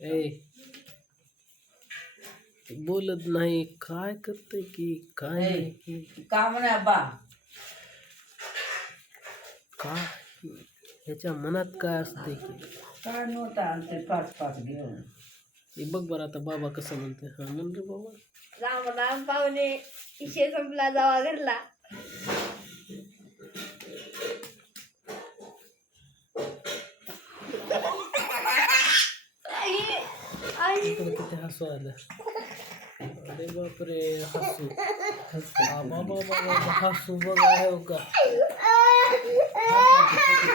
ए बोलत नाही, काय करते की काय नाही की का म्हणे आबा काय ह्याच्या मनात काय असते की काय नव्हता आणते 5-5 घेऊन. हे बघ बरं आता बाबा कसं म्हणते. हा म्हण रे बाबा. राम राम पाहुणे, विषय संपला, जावा घरला. इकडे किती हसू आलं. अरे बापरे हसू. बाबा बाबा हसू बघा हो का.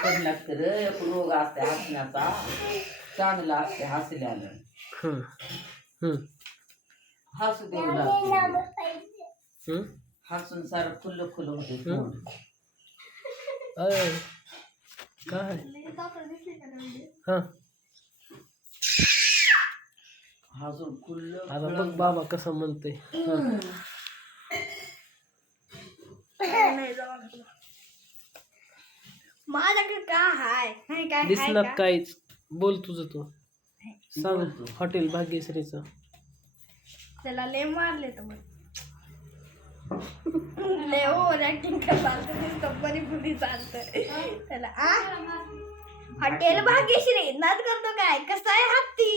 कधी लागतं रे, एक रोग असते हसण्याचा, चांगला असते हसल्यानं. हम्म हम्म हसू देऊ लागते, हम्म हसून सारं खुल्लं खुल्लं होते तोंड. अय काय हा हसून खुल्लं आता बघ बाबा कसं म्हणते. माझ्याकडे काय हाय नाही काय हाय दिसणार का? काहीच. बोल तुझं तू सांग. हॉटेल भाग्यश्रीचं त्याला लय मारले तर मग लय ओव्हर ऍक्टिंग करतात नुसतं बरी बुरी चालतं त्याला. हॉटेल भाग्यश्री नाच करतो काय, कसा आहे हत्ती,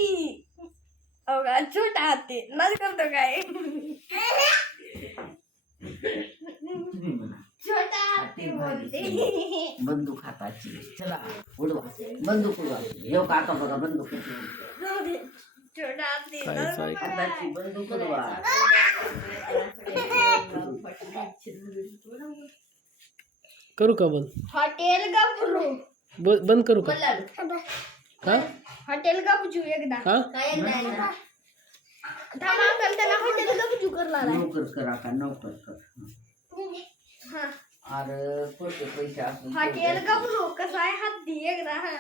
अवघा छोटा हत्ती नाच करतो काय. छोटा हत्ती बोलते. बंदूक हाताची, चला उडवा बंदूक उडवा. येऊ का आता बघा बंदूक छोटा हत्ती काहीच ऐक. हाताची बंदूक उडवा. करू का बंद. हॉटेल गपरू बंद करू का. हा हॉटेल गपजू एकदा हा थांबा अंकल, त्याला हॉटेल गपजू करणार आहे. नोकर करा का नोकर कर. हा. अरे खोटे पैसे असून हॉटेल गपरू कसा आहे हत्ती एकदा. हा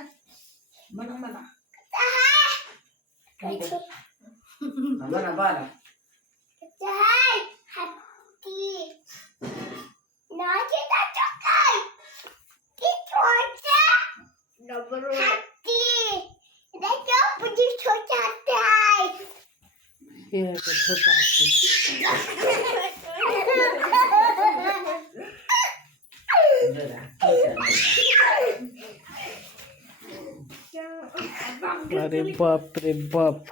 म्हणा म्हणा म्हणा बाला. गबरू हे आता छोटा हत्ती. अरे बाप रे बाप.